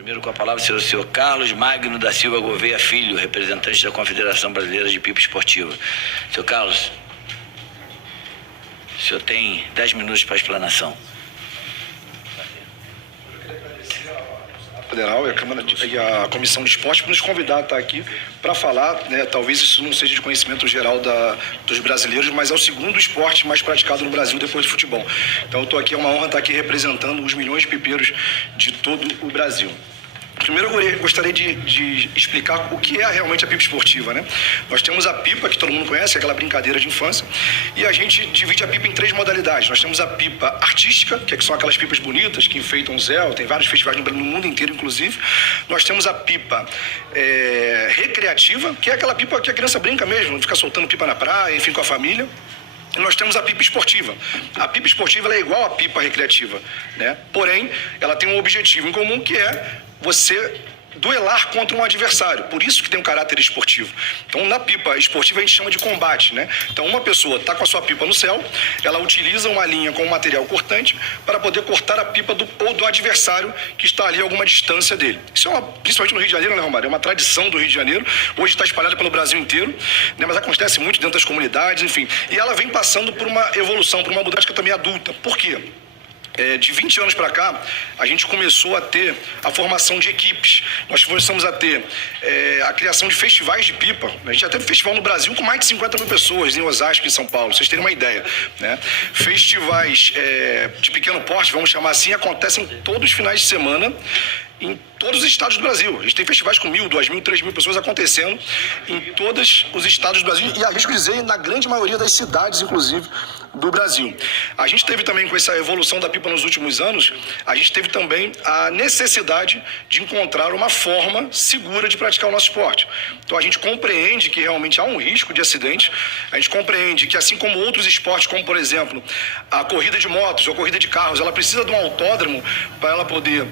Primeiro com a palavra será o senhor Carlos Magno da Silva Gouveia Filho, representante da Confederação Brasileira de Pipa Esportiva. Senhor Carlos, o senhor tem 10 minutos para a explanação. Federal e a Comissão de Esporte por nos convidar a estar aqui para falar, né, talvez isso não seja de conhecimento geral dos brasileiros, mas é o segundo esporte mais praticado no Brasil depois do futebol. Então eu estou aqui, é uma honra estar aqui representando os milhões de pipeiros de todo o Brasil. Primeiro eu gostaria de explicar o que é realmente a pipa esportiva, né? Nós temos a pipa, que todo mundo conhece, aquela brincadeira de infância, e a gente divide a pipa em 3 modalidades. Nós temos a pipa artística, que são aquelas pipas bonitas que enfeitam o céu, tem vários festivais no mundo inteiro, inclusive. Nós temos a pipa recreativa, que é aquela pipa que a criança brinca mesmo, fica soltando pipa na praia, enfim, com a família. E nós temos a pipa esportiva. A pipa esportiva ela é igual à pipa recreativa, né? Porém, ela tem um objetivo em comum, que é você duelar contra um adversário, por isso que tem um caráter esportivo. Então, na pipa esportiva a gente chama de combate, né? Então, uma pessoa está com a sua pipa no céu, ela utiliza uma linha com um material cortante para poder cortar a pipa do adversário que está ali a alguma distância dele. Isso é principalmente no Rio de Janeiro, né, Romário? É uma tradição do Rio de Janeiro, hoje está espalhada pelo Brasil inteiro, né? Mas acontece muito dentro das comunidades, enfim. E ela vem passando por uma evolução, por uma mudança também adulta. Por quê? De 20 anos para cá, a gente começou a ter a formação de equipes. Nós começamos a ter a criação de festivais de pipa. A gente já teve festival no Brasil com mais de 50 mil pessoas, em Osasco, em São Paulo, vocês terem uma ideia, né? Festivais de pequeno porte, vamos chamar assim, acontecem todos os finais de semana, em todos os estados do Brasil. A gente tem festivais com 1.000, 2.000, 3.000 pessoas acontecendo em todos os estados do Brasil e, arrisco dizer, na grande maioria das cidades, inclusive, do Brasil. A gente teve também, com essa evolução da pipa nos últimos anos, a gente teve também a necessidade de encontrar uma forma segura de praticar o nosso esporte. Então, a gente compreende que realmente há um risco de acidente, a gente compreende que, assim como outros esportes, como, por exemplo, a corrida de motos ou a corrida de carros, ela precisa de um autódromo para ela poder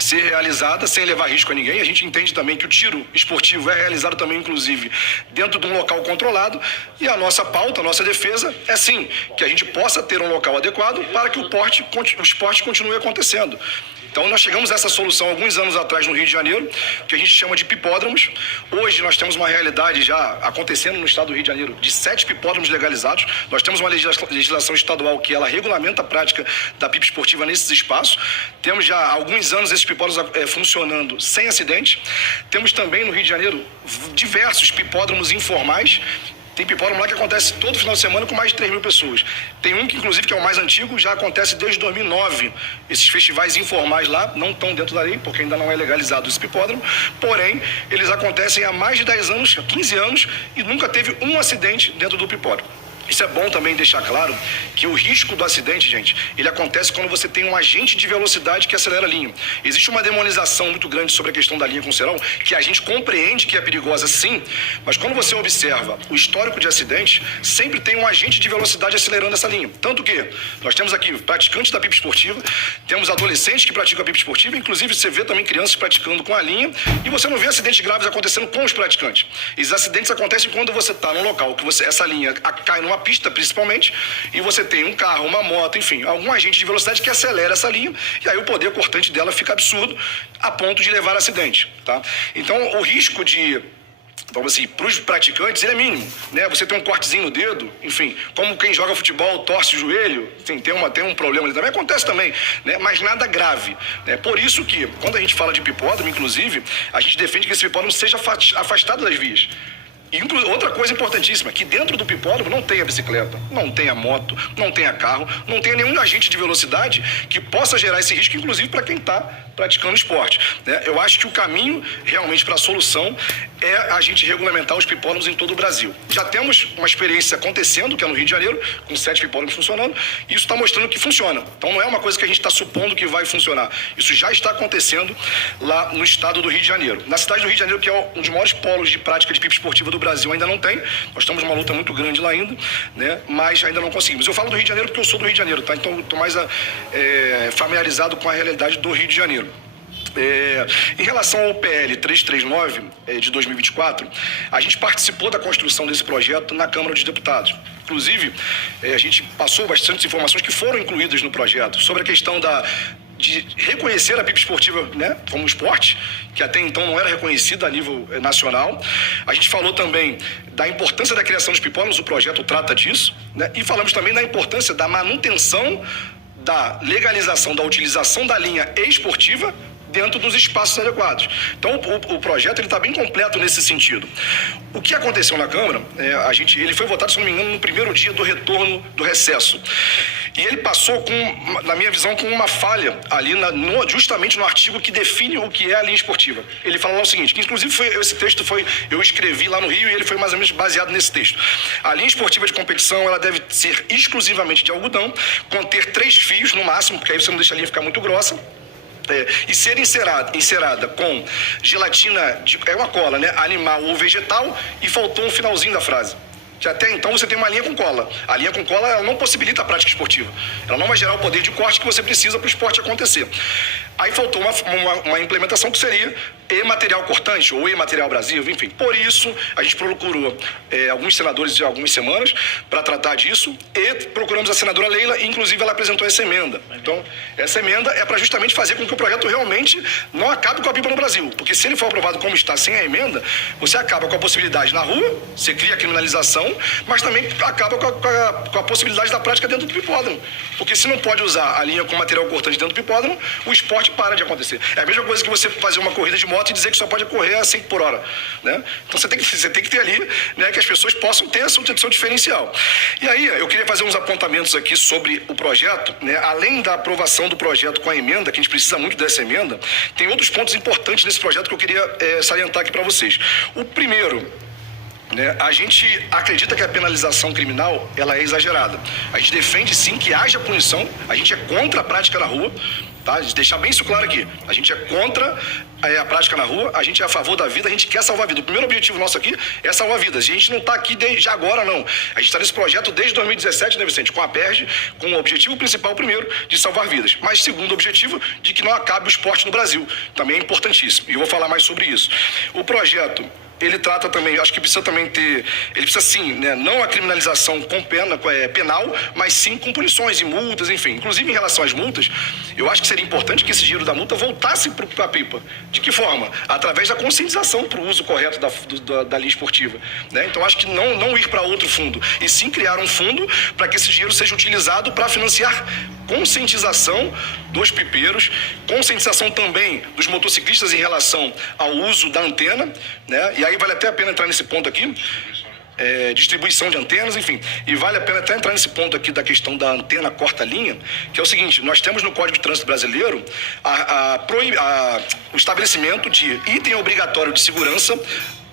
ser realizada sem levar risco a ninguém. A gente entende também que o tiro esportivo é realizado também, inclusive, dentro de um local controlado, e a nossa pauta, a nossa defesa é sim, que a gente possa ter um local adequado para que o esporte continue acontecendo. Então, nós chegamos a essa solução alguns anos atrás no Rio de Janeiro, que a gente chama de pipódromos. Hoje nós temos uma realidade já acontecendo no estado do Rio de Janeiro de 7 pipódromos legalizados. Nós temos uma legislação estadual que ela regulamenta a prática da pipa esportiva nesses espaços. Temos já há alguns anos esses pipódromos funcionando sem acidente. Temos também no Rio de Janeiro diversos pipódromos informais. Tem pipódromo lá que acontece todo final de semana com mais de 3.000 pessoas. Tem um que, inclusive, que é o mais antigo, já acontece desde 2009. Esses festivais informais lá não estão dentro da lei, porque ainda não é legalizado esse pipódromo. Porém, eles acontecem há mais de 10 anos, 15 anos, e nunca teve um acidente dentro do pipódromo. Isso é bom também deixar claro que o risco do acidente, gente, ele acontece quando você tem um agente de velocidade que acelera a linha. Existe uma demonização muito grande sobre a questão da linha com cerol, que a gente compreende que é perigosa sim, mas quando você observa o histórico de acidentes, sempre tem um agente de velocidade acelerando essa linha. Tanto que nós temos aqui praticantes da pipa esportiva, temos adolescentes que praticam a pipa esportiva, inclusive você vê também crianças praticando com a linha, e você não vê acidentes graves acontecendo com os praticantes. Esses acidentes acontecem quando você está num local que essa linha cai numa pista principalmente, e você tem um carro, uma moto, enfim, algum agente de velocidade que acelera essa linha, e aí o poder cortante dela fica absurdo, a ponto de levar a acidente, tá? Então, o risco de, vamos assim, para os praticantes, ele é mínimo, né? Você tem um cortezinho no dedo, enfim, como quem joga futebol torce o joelho, enfim, tem um problema ali também, acontece também, né? Mas nada grave, né? Por isso que, quando a gente fala de pipódromo, inclusive, a gente defende que esse pipódromo seja afastado das vias. E outra coisa importantíssima, que dentro do pipódromo não tem a bicicleta, não tem a moto, não tem a carro, não tem nenhum agente de velocidade que possa gerar esse risco, inclusive para quem está praticando esporte, né? Eu acho que o caminho realmente para a solução é a gente regulamentar os pipódromos em todo o Brasil. Já temos uma experiência acontecendo, que é no Rio de Janeiro, com 7 pipódromos funcionando, e isso está mostrando que funciona. Então não é uma coisa que a gente está supondo que vai funcionar. Isso já está acontecendo lá no estado do Rio de Janeiro. Na cidade do Rio de Janeiro, que é um dos maiores polos de prática de pipa esportiva do Brasil, ainda não tem. Nós estamos numa luta muito grande lá ainda, né? Mas ainda não conseguimos. Eu falo do Rio de Janeiro porque eu sou do Rio de Janeiro, tá? Então estou mais familiarizado com a realidade do Rio de Janeiro. Em relação ao PL 339 de 2024, a gente participou da construção desse projeto na Câmara dos Deputados. Inclusive, a gente passou bastantes informações que foram incluídas no projeto sobre a questão de reconhecer a pipa esportiva, né, como esporte, que até então não era reconhecida a nível nacional. A gente falou também da importância da criação dos pipódromos, o projeto trata disso, né, e falamos também da importância da manutenção, da legalização, da utilização da linha esportiva dentro dos espaços adequados. Então, o projeto está bem completo nesse sentido. O que aconteceu na Câmara, ele foi votado, se não me engano, no primeiro dia do retorno do recesso. E ele passou, na minha visão, com uma falha ali, justamente no artigo que define o que é a linha esportiva. Ele fala lá o seguinte, que inclusive esse texto eu escrevi lá no Rio e ele foi mais ou menos baseado nesse texto. A linha esportiva de competição, ela deve ser exclusivamente de algodão, conter 3 fios no máximo, porque aí você não deixa a linha ficar muito grossa, e ser encerada com gelatina, é uma cola, né, animal ou vegetal, e faltou um finalzinho da frase. Que até então você tem uma linha com cola. A linha com cola, ela não possibilita a prática esportiva. Ela não vai gerar o poder de corte que você precisa para o esporte acontecer. Aí faltou uma implementação que seria e-material cortante ou e-material abrasivo, enfim. Por isso, a gente procurou alguns senadores de algumas semanas para tratar disso e procuramos a senadora Leila, e inclusive ela apresentou essa emenda. Então, essa emenda é para justamente fazer com que o projeto realmente não acabe com a pipa no Brasil. Porque se ele for aprovado como está, sem a emenda, você acaba com a possibilidade na rua, você cria a criminalização, mas também acaba com a possibilidade da prática dentro do pipódromo. Porque se não pode usar a linha com material cortante dentro do pipódromo, o esporte para de acontecer. É a mesma coisa que você fazer uma corrida de moto e dizer que só pode correr a 5 por hora. Né? Então você tem que ter ali, né, que as pessoas possam ter seu diferencial. E aí eu queria fazer uns apontamentos aqui sobre o projeto, né? Além da aprovação do projeto com a emenda, que a gente precisa muito dessa emenda, tem outros pontos importantes desse projeto que eu queria salientar aqui para vocês. O primeiro, né, a gente acredita que a penalização criminal ela é exagerada. A gente defende sim que haja punição, a gente é contra a prática na rua, tá? Deixar bem isso claro aqui. A gente é contra a prática na rua, a gente é a favor da vida, a gente quer salvar a vida. O primeiro objetivo nosso aqui é salvar vidas. A gente não está aqui desde agora, não. A gente está nesse projeto desde 2017, né, Vicente? Com a PERJ, com o objetivo principal, primeiro, de salvar vidas. Mas segundo objetivo, de que não acabe o esporte no Brasil. Também é importantíssimo. E eu vou falar mais sobre isso. O projeto, ele trata também, acho que precisa também ter, ele precisa sim, né, não a criminalização com penal, mas sim com punições e multas, enfim. Inclusive em relação às multas, eu acho que seria importante que esse dinheiro da multa voltasse para a pipa. De que forma? Através da conscientização para o uso correto da linha esportiva. Né? Então acho que não ir para outro fundo, e sim criar um fundo para que esse dinheiro seja utilizado para financiar conscientização dos pipeiros, conscientização também dos motociclistas em relação ao uso da antena, né? E aí vale até a pena entrar nesse ponto aqui, distribuição de antenas, enfim. E vale a pena até entrar nesse ponto aqui da questão da antena corta-linha, que é o seguinte, nós temos no Código de Trânsito Brasileiro o estabelecimento de item obrigatório de segurança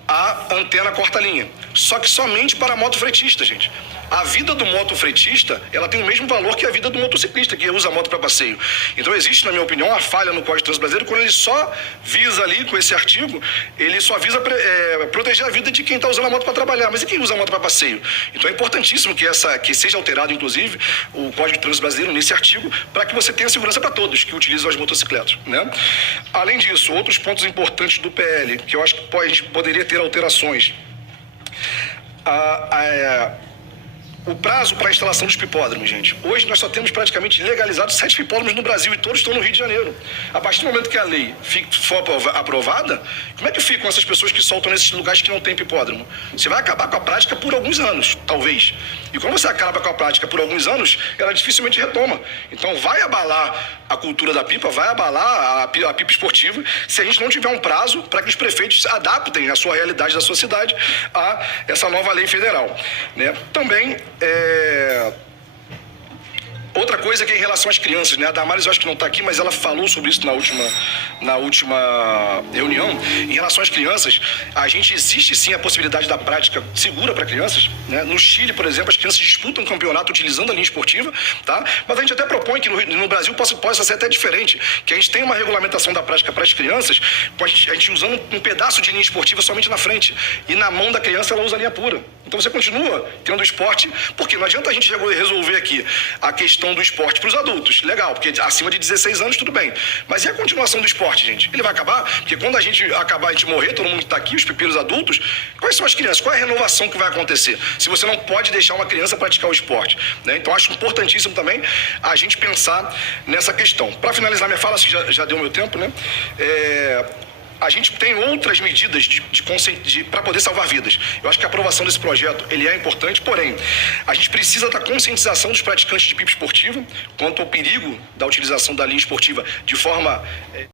a antena corta-linha. Só que somente para motofretista, gente. A vida do motofretista, ela tem o mesmo valor que a vida do motociclista que usa a moto para passeio. Então existe, na minha opinião, uma falha no Código de Trânsito Brasileiro quando ele só visa ali, com esse artigo, ele só visa proteger a vida de quem está usando a moto para trabalhar. Mas e quem usa a moto para passeio? Então é importantíssimo que seja alterado, inclusive, o Código de Trânsito Brasileiro nesse artigo, para que você tenha segurança para todos que utilizam as motocicletas. Né? Além disso, outros pontos importantes do PL, que eu acho que a gente poderia ter alterações. O prazo para a instalação dos pipódromos, gente. Hoje nós só temos praticamente legalizados 7 pipódromos no Brasil e todos estão no Rio de Janeiro. A partir do momento que a lei for aprovada, como é que ficam essas pessoas que soltam nesses lugares que não tem pipódromo? Você vai acabar com a prática por alguns anos, talvez. E quando você acaba com a prática por alguns anos, ela dificilmente retoma. Então vai abalar a cultura da pipa, vai abalar a pipa esportiva, se a gente não tiver um prazo para que os prefeitos adaptem a sua realidade da sua cidade a essa nova lei federal. Né? Também outra coisa que é em relação às crianças, né? A Damares eu acho que não está aqui, mas ela falou sobre isso na última reunião. Em relação às crianças, existe sim a possibilidade da prática segura para crianças, né? No Chile, por exemplo, as crianças disputam um campeonato utilizando a linha esportiva, tá? Mas a gente até propõe que no Brasil possa ser até diferente, que a gente tenha uma regulamentação da prática para as crianças, a gente usando um pedaço de linha esportiva somente na frente, e na mão da criança ela usa a linha pura. Então você continua tendo esporte, porque não adianta a gente resolver aqui a questão questão do esporte para os adultos, legal, porque acima de 16 anos tudo bem. Mas e a continuação do esporte, gente? Ele vai acabar? Porque quando a gente acabar, a gente morrer, todo mundo que está aqui, os pepinos adultos, quais são as crianças? Qual é a renovação que vai acontecer? Se você não pode deixar uma criança praticar o esporte, né? Então acho importantíssimo também a gente pensar nessa questão. Para finalizar minha fala, já deu meu tempo, né? A gente tem outras medidas para poder salvar vidas. Eu acho que a aprovação desse projeto ele é importante, porém, a gente precisa da conscientização dos praticantes de pipa esportiva quanto ao perigo da utilização da linha esportiva de forma